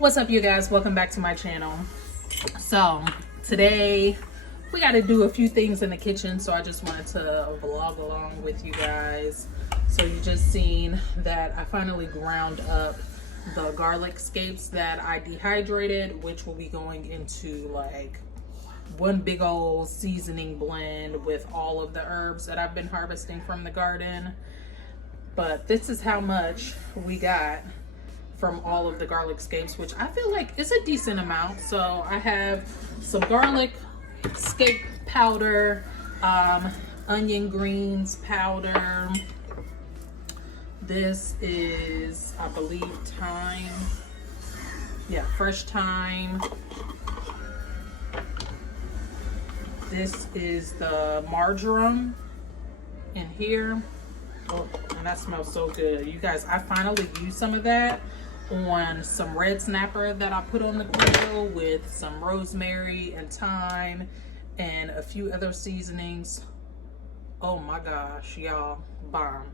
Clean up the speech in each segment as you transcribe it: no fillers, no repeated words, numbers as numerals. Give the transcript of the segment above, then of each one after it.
What's up, you guys? Welcome back to my channel. So today we got to do a few things in the kitchen, so I just wanted to vlog along with you guys. So you just seen that I finally ground up the garlic scapes that I dehydrated, which will be going into like one big old seasoning blend with all of the herbs that I've been harvesting from the garden. But this is how much we got from all of the garlic scapes, which I feel like is a decent amount. So I have some garlic scape powder, onion greens powder. This is, I believe, thyme. Yeah, fresh thyme. This is the marjoram in here. Oh, and that smells so good. You guys, I finally used some of that on some red snapper that I put on the grill with some rosemary and thyme and a few other seasonings. Oh my gosh, y'all, bomb.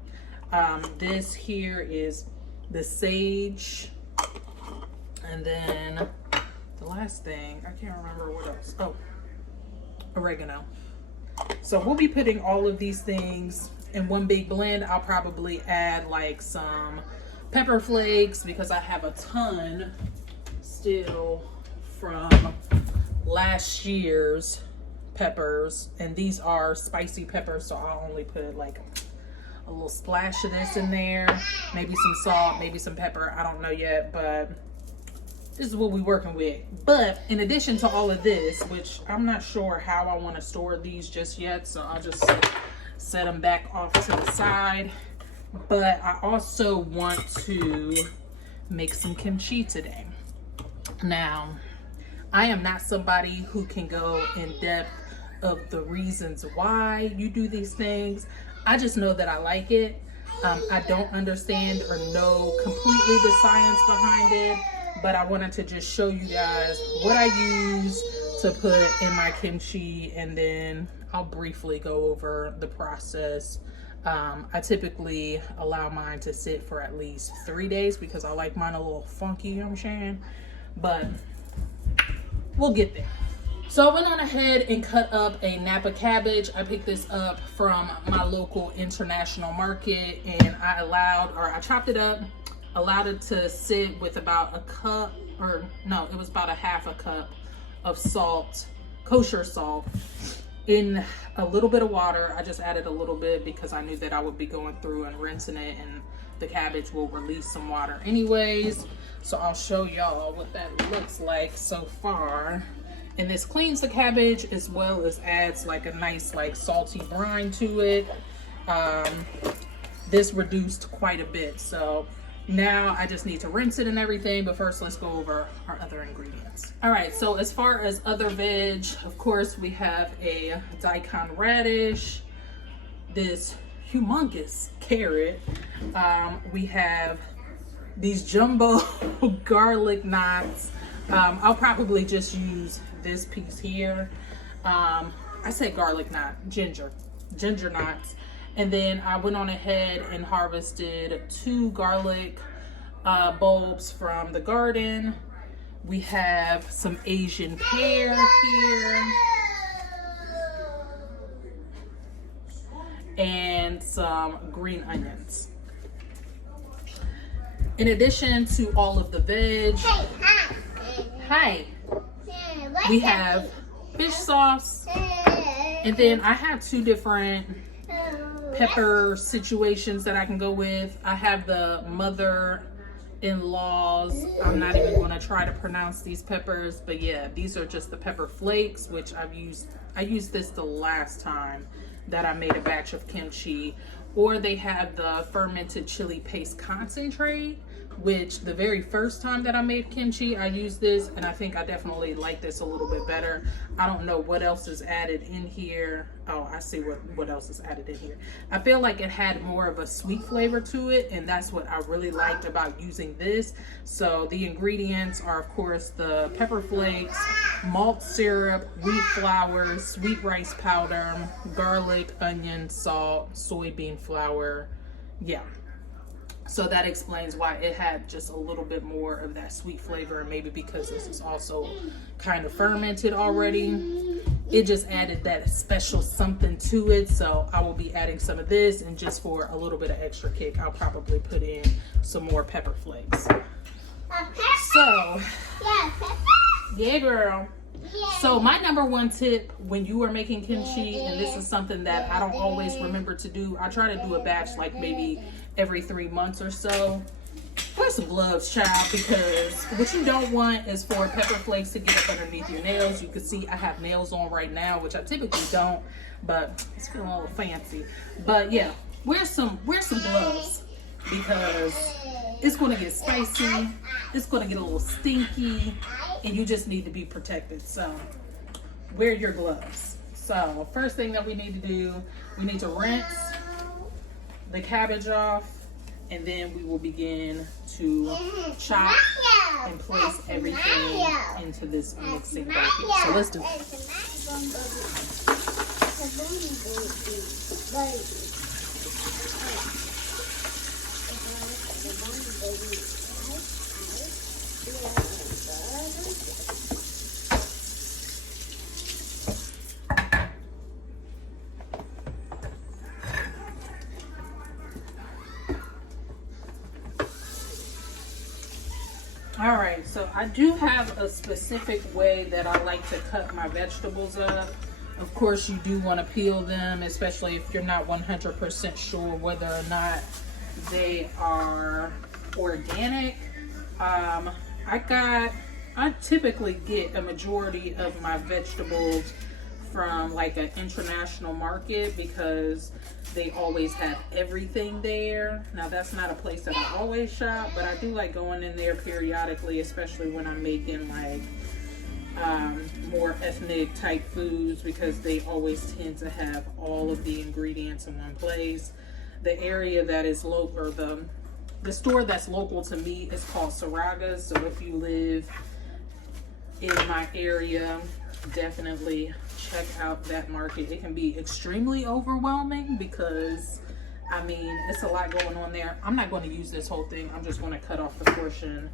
This here is the sage, and then the last thing, I can't remember what else. Oh, oregano. So we'll be putting all of these things in one big blend. I'll probably add like some pepper flakes because I have a ton still from last year's peppers, and these are spicy peppers, so I'll only put like a little splash of this in there, maybe some salt, maybe some pepper, I don't know yet, but this is what we're working with. But in addition to all of this, which I'm not sure how I want to store these just yet, so I'll just set them back off to the side. But I also want to make some kimchi today. Now, I am not somebody who can go in depth of the reasons why you do these things. I just know that I like it. I don't understand or know completely the science behind it, but I wanted to just show you guys what I use to put in my kimchi, and then I'll briefly go over the process. I typically allow mine to sit for at least 3 days because I like mine a little funky, you know what I'm saying? But we'll get there. So I went on ahead and cut up a Napa cabbage. I picked this up from my local international market, and I chopped it up, allowed it to sit with about a cup, or no, it was about a half a cup of salt, kosher salt, in a little bit of water. I just added a little bit because I knew that I would be going through and rinsing it, and the cabbage will release some water anyways. So I'll show y'all what that looks like so far. And this cleans the cabbage as well as adds like a nice like salty brine to it. This reduced quite a bit. So now I just need to rinse it and everything, but first let's go over our other ingredients. All right, so as far as other veg, of course, we have a daikon radish, this humongous carrot. We have these jumbo garlic knots. I'll probably just use this piece here. I say garlic knot, ginger knots. And then I went on ahead and harvested 2 garlic bulbs from the garden. We have some Asian pear here. And some green onions. In addition to all of the veg, hi, we have fish sauce. And then I have 2 different pepper situations that I can go with. I have the mother-in-law's, I'm not even going to try to pronounce these peppers, but yeah, these are just the pepper flakes, which I used this the last time that I made a batch of kimchi. Or they have the fermented chili paste concentrate, which the very first time that I made kimchi, I used this, and I think I definitely like this a little bit better. I don't know what else is added in here. Oh, I see what else is added in here. I feel like it had more of a sweet flavor to it, and that's what I really liked about using this. So the ingredients are, of course, the pepper flakes, malt syrup, wheat flour, sweet rice powder, garlic, onion, salt, soybean flour. Yeah. So that explains why it had just a little bit more of that sweet flavor, and maybe because this is also kind of fermented already, it just added that special something to it. So I will be adding some of this, and just for a little bit of extra kick, I'll probably put in some more pepper flakes. So, yeah, girl. So my number one tip when you are making kimchi, and this is something that I don't always remember to do, I try to do a batch like maybe every 3 months or so. Wear some gloves, child, because what you don't want is for pepper flakes to get up underneath your nails. You can see I have nails on right now, which I typically don't, but it's feeling a little fancy. But yeah, wear some gloves, because it's going to get spicy, it's going to get a little stinky, and you just need to be protected. So wear your gloves. So first thing that we need to do, we need to rinse the cabbage off, and then we will begin to chop and place everything into this mixing bucket. So let's do it. All right, so I do have a specific way that I like to cut my vegetables up. Of course, you do want to peel them, especially if you're not 100% sure whether or not they are organic. I typically get a majority of my vegetables from like an international market, because they always have everything there. Now that's not a place that I always shop, but I do like going in there periodically, especially when I'm making like more ethnic type foods, because they always tend to have all of the ingredients in one place. The area that is local, or the store that's local to me, is called Saraga's. So if you live in my area, definitely check out that market. It can be extremely overwhelming because, I mean, it's a lot going on there. I'm not going to use this whole thing. I'm just going to cut off the portion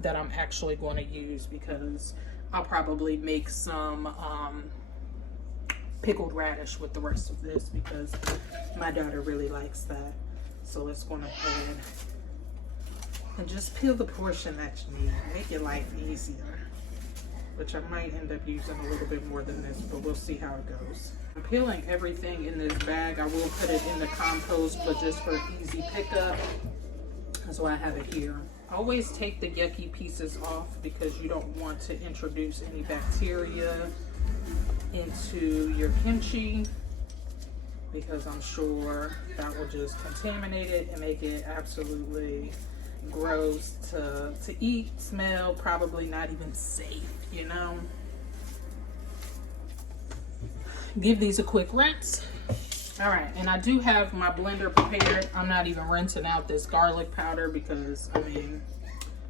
that I'm actually going to use, because I'll probably make some pickled radish with the rest of this, because my daughter really likes that. So let's go ahead and just peel the portion that you need. Make your life easier, which I might end up using a little bit more than this, but we'll see how it goes. I'm peeling everything in this bag. I will put it in the compost, but just for easy pickup, that's why I have it here. Always take the yucky pieces off, because you don't want to introduce any bacteria into your kimchi, because I'm sure that will just contaminate it and make it absolutely gross to eat, smell, probably not even safe, you know. Give these a quick rinse. All right, and I do have my blender prepared. I'm not even rinsing out this garlic powder, because I mean,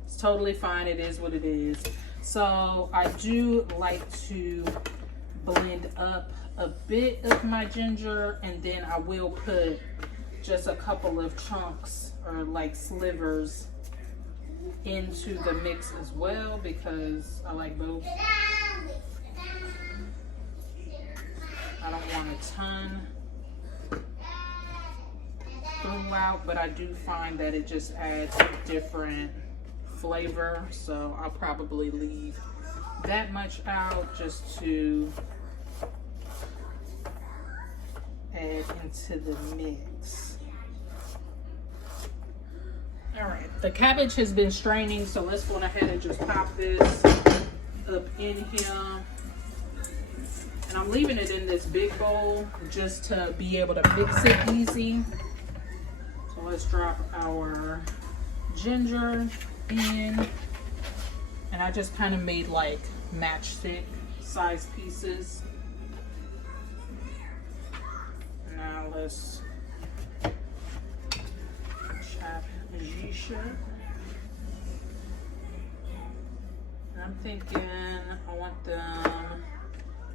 it's totally fine. It is what it is. So I do like to blend up a bit of my ginger, and then I will put just a couple of chunks, or like slivers, into the mix as well, because I like both. I don't want a ton throughout, but I do find that it just adds a different flavor, so I'll probably leave that much out just to add into the mix. All right, the cabbage has been straining, so let's go ahead and just pop this up in here. And I'm leaving it in this big bowl just to be able to mix it easy. So let's drop our ginger in. And I just kind of made like matchstick size pieces. Now let's chop Jisha. I'm thinking I want them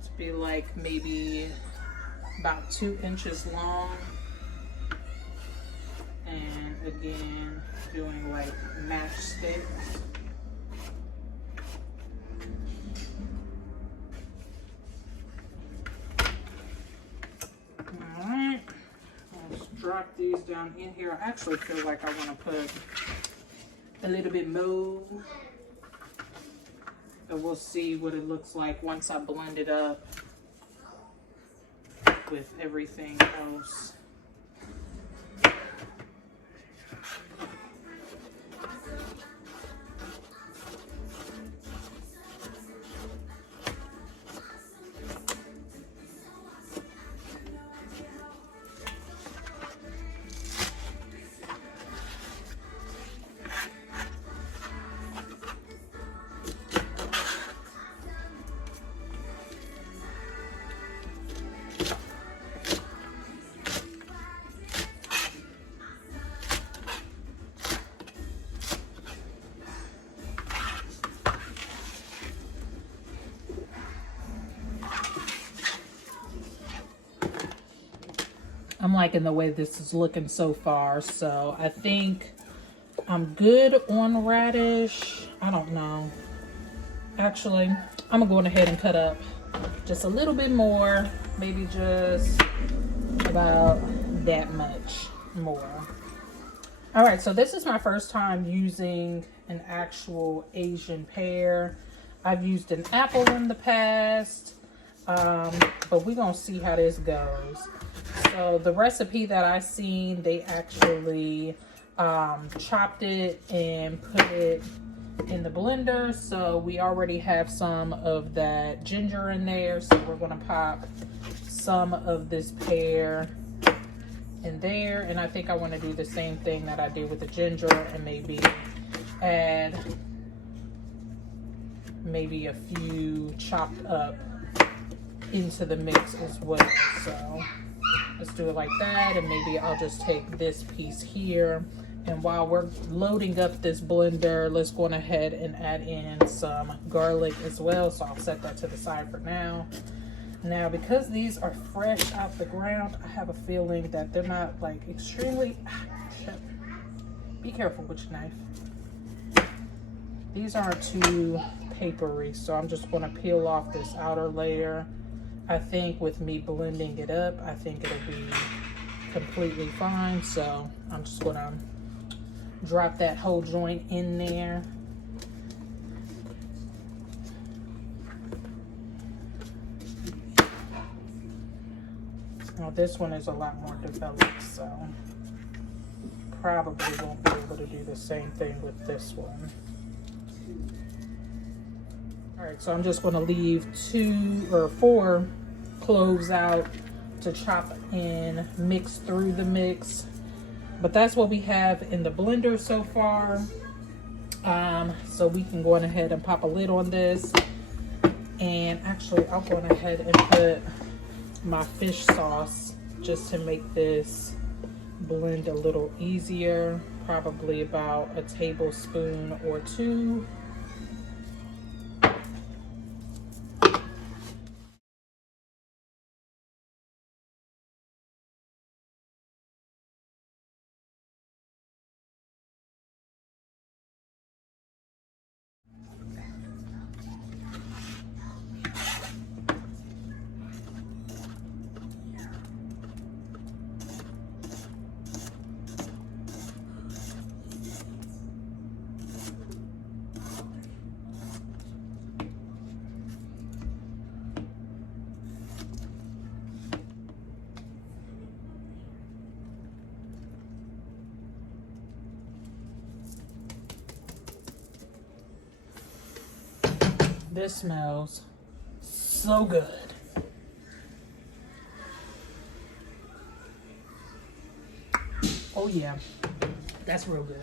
to be like maybe about 2 inches long and again, doing like matchsticks. Alright, let's drop these down in here. I actually feel like I want to put a little bit more. But we'll see what it looks like once I blend it up with everything else. I'm liking the way this is looking so far, so I think I'm good on radish. I don't know. Actually, I'm gonna go ahead and cut up just a little bit more, maybe just about that much more. All right, so this is my first time using an actual Asian pear. I've used an apple in the past, but we're gonna see how this goes. So the recipe that I seen, they actually chopped it and put it in the blender. So we already have some of that ginger in there. So we're gonna pop some of this pear in there. And I think I wanna do the same thing that I did with the ginger and maybe add maybe a few chopped up into the mix as well. So let's do it like that, and maybe I'll just take this piece here. And while we're loading up this blender, let's go ahead and add in some garlic as well. So I'll set that to the side for now. Now, because these are fresh out the ground, I have a feeling that they're not like extremely, be careful with your knife. These aren't too papery, so I'm just gonna peel off this outer layer. I think with me blending it up, I think it'll be completely fine. So I'm just gonna drop that whole joint in there. Now this one is a lot more developed, so probably won't be able to do the same thing with this one. All right, so I'm just gonna leave 2 or 4 cloves out to chop in, mix through the mix. But that's what we have in the blender so far. So we can go ahead and pop a lid on this. And actually, I'll go ahead and put my fish sauce just to make this blend a little easier. Probably about a tablespoon or 2. This smells so good. Oh yeah, that's real good.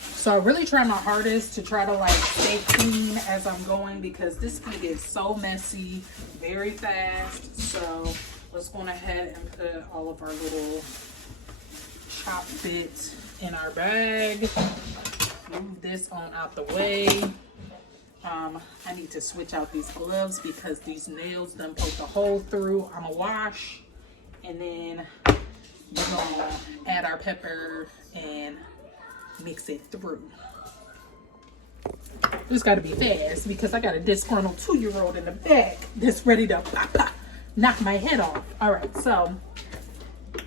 So I really try my hardest to try to like stay clean as I'm going, because this can get so messy very fast. So let's go ahead and put all of our little chopped bits in our bag. Move this on out the way. I need to switch out these gloves because these nails done poked a hole through. I'm gonna wash, and then we're gonna add our pepper and mix it through. This got to be fast because I got a disgruntled 2-year-old in the back that's ready to knock my head off. All right, so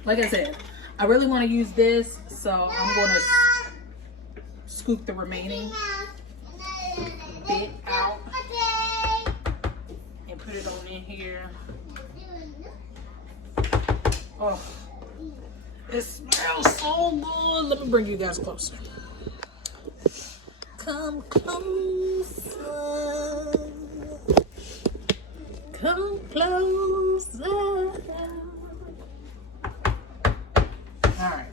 like I said, I really want to use this, so I'm going to scoop the remaining bit out and put it on in here. Oh, it smells so good. Let me bring you guys closer. Come closer. Come closer. Alright.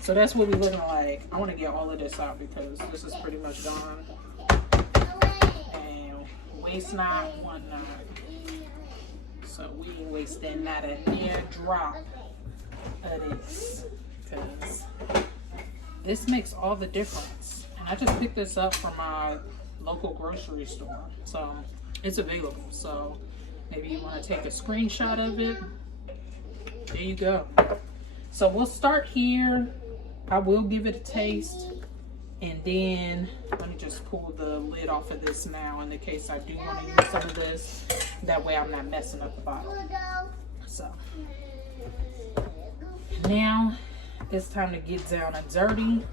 So that's what we're looking like. I want to get all of this out because this is pretty much gone. And waste not, want not. So we ain't wasting not a near drop of this. Because this makes all the difference. And I just picked this up from my local grocery store. So it's available. So maybe you want to take a screenshot of it. There you go. So we'll start here. I will give it a taste. And then let me just pull the lid off of this now in the case I do want to use some of this. That way I'm not messing up the bottle. So now it's time to get down and dirty.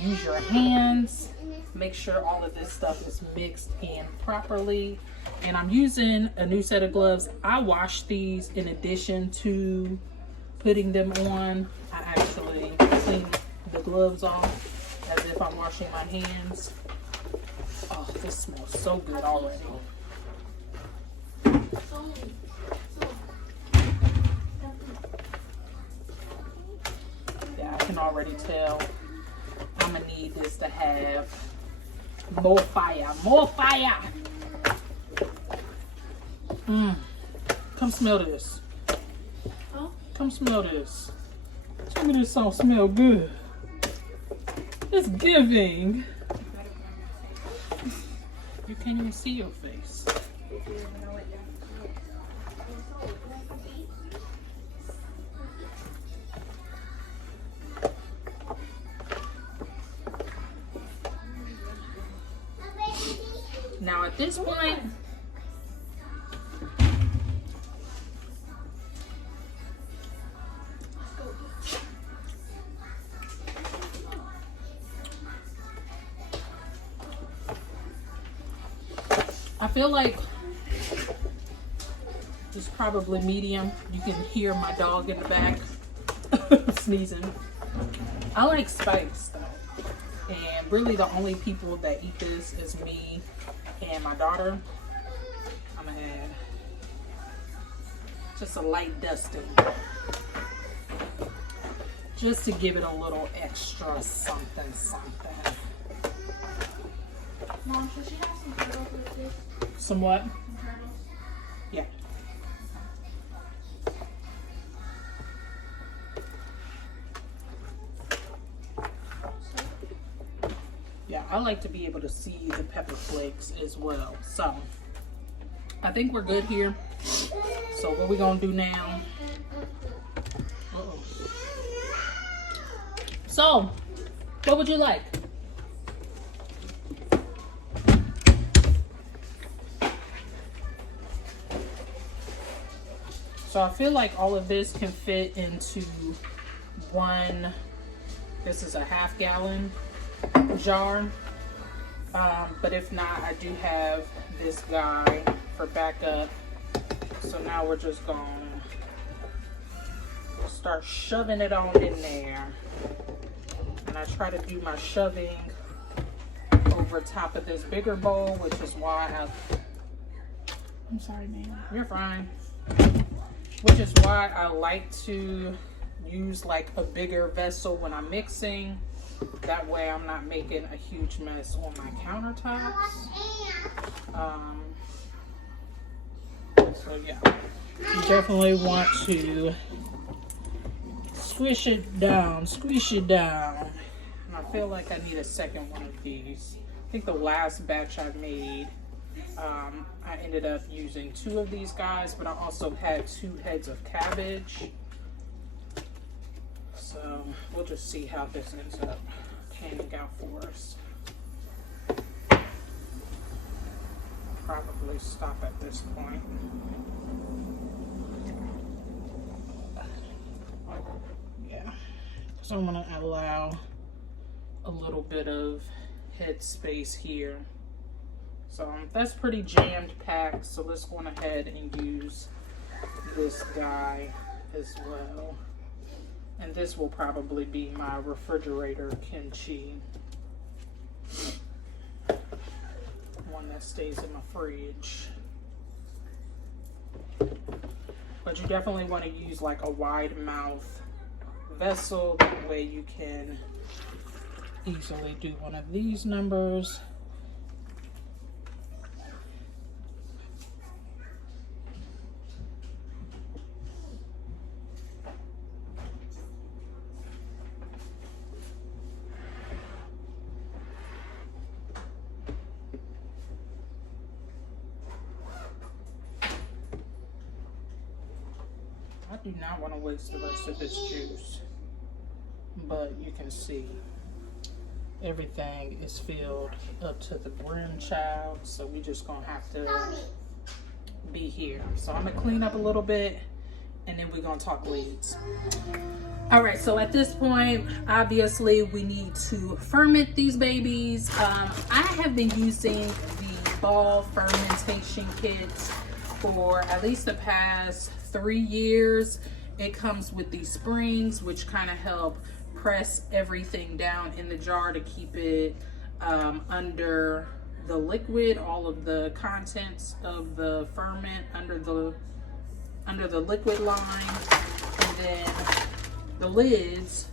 Use your hands. Make sure all of this stuff is mixed in properly. And I'm using a new set of gloves. I wash these in addition to putting them on. I actually clean the gloves off as if I'm washing my hands. Oh, this smells so good already. Yeah, I can already tell I'm gonna need this to have more fire. More fire! Come smell this. Come smell this. Tell me this don't smell good. It's giving. You can't even see your face. Now at this point, I feel like it's probably medium. You can hear my dog in the back sneezing. I like spice though. And really the only people that eat this is me and my daughter. I'm gonna add just a light dusting. Just to give it a little extra something, something. Mom, should she have some turtles with this? Some what? Some turtles? Yeah. Yeah, I like to be able to see the pepper flakes as well. So, I think we're good here. So, what we're going to do now... So, what would you like? So I feel like all of this can fit into one, this is a ½ gallon jar. But if not, I do have this guy for backup. So now we're just going to start shoving it on in there. And I try to do my shoving over top of this bigger bowl, which is why I'm sorry, man. You're fine. Which is why I like to use like a bigger vessel when I'm mixing. That way I'm not making a huge mess on my countertops. So yeah, you definitely want to squish it down, squish it down. And I feel like I need a second one of these. I think the last batch I made, I ended up using 2 of these guys, but I also had 2 heads of cabbage. So we'll just see how this ends up panning out for us. Probably stop at this point. Yeah. So I'm gonna allow a little bit of head space here. So that's pretty jammed packed. So let's go on ahead and use this guy as well. And this will probably be my refrigerator kimchi. One that stays in my fridge. But you definitely want to use like a wide mouth vessel. That way you can easily do one of these numbers. I do not want to waste the rest of this juice, but you can see everything is filled up to the brim, child. So we just gonna have to be here. So I'm gonna clean up a little bit and then we're gonna talk lids. All right, so at this point, obviously we need to ferment these babies. I have been using the ball fermentation kits for at least the past 3 years. It comes with these springs, which kind of help press everything down in the jar to keep it under the liquid, all of the contents of the ferment under the liquid line. And then the lids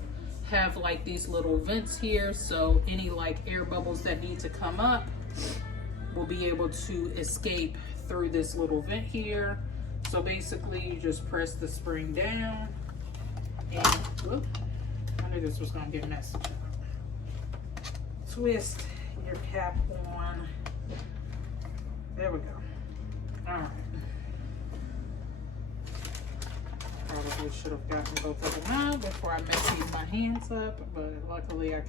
have like these little vents here, so any like air bubbles that need to come up will be able to escape through this little vent here. So basically you just press the spring down and whoop, I knew this was gonna get messy. Twist your cap on. There we go. All right. Probably should have gotten both of them out before I messed my hands up, but luckily I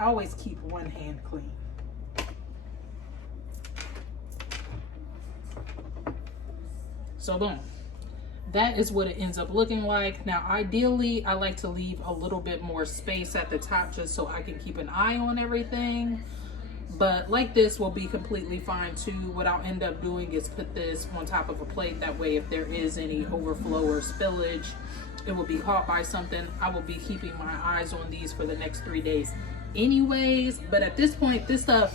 always keep one hand clean. So boom, that is what it ends up looking like. Now, ideally, I like to leave a little bit more space at the top just so I can keep an eye on everything. But like this will be completely fine too. What I'll end up doing is put this on top of a plate. That way, if there is any overflow or spillage, it will be caught by something. I will be keeping my eyes on these for the next 3 days anyways. But at this point, this stuff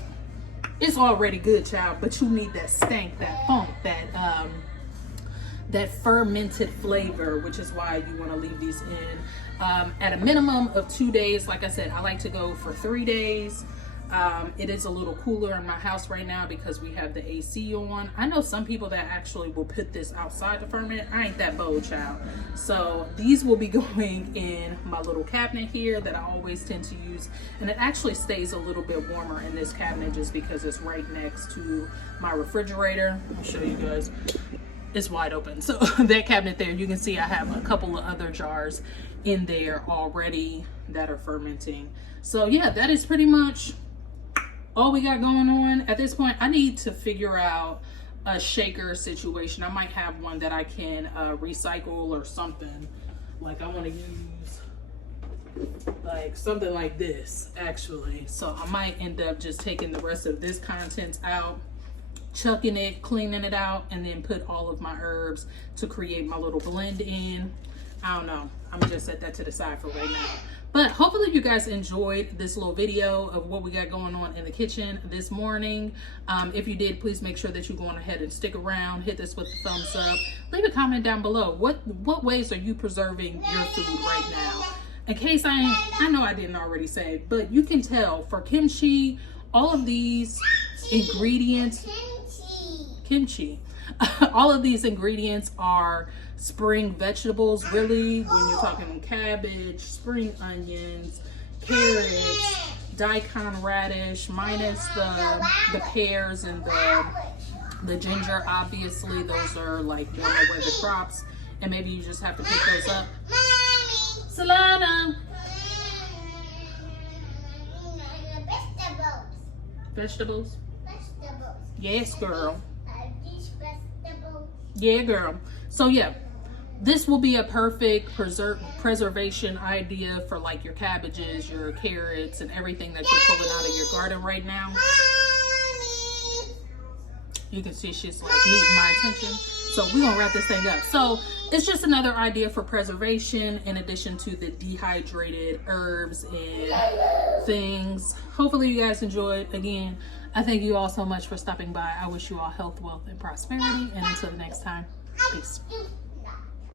is already good, child. But you need that stank, that funk, that fermented flavor, which is why you want to leave these in at a minimum of 2 days. Like I said, I like to go for 3 days. It is a little cooler in my house right now because we have the AC on. I know some people that actually will put this outside to ferment. I ain't that bold, child. So these will be going in my little cabinet here that I always tend to use. And it actually stays a little bit warmer in this cabinet just because it's right next to my refrigerator. I'll show you guys. It's wide open. So that cabinet there, you can see I have a couple of other jars in there already that are fermenting. So yeah, that is pretty much all we got going on at this point. I need to figure out a shaker situation. I might have one that I can recycle or something. Like I want to use like something like this actually. So I might end up just taking the rest of this contents out, chucking it, cleaning it out, and then put all of my herbs to create my little blend in. I don't know. I'm gonna just set that to the side for right now. But hopefully you guys enjoyed this little video of what we got going on in the kitchen this morning. If you did, please make sure that you go on ahead and stick around. Hit this with the thumbs up. Leave a comment down below. What ways are you preserving your food right now? In case I know I didn't already say, but you can tell for kimchi, all of these ingredients, kimchi, all of these ingredients are spring vegetables, really, when you're talking cabbage, spring onions, carrots, daikon radish, minus the pears and the ginger. Obviously those are like one of the crops, and maybe you just have to pick those up. Solana. Vegetables. Vegetables? Vegetables. Yes, girl. These vegetables. Yeah, girl. So yeah, this will be a perfect preservation idea for like your cabbages, your carrots, and everything that you're pulling out of your garden right now. You can see she's like needing my attention. So we're gonna wrap this thing up. So it's just another idea for preservation in addition to the dehydrated herbs and things. Hopefully you guys enjoyed. Again, I thank you all so much for stopping by. I wish you all health, wealth, and prosperity. And until the next time, peace.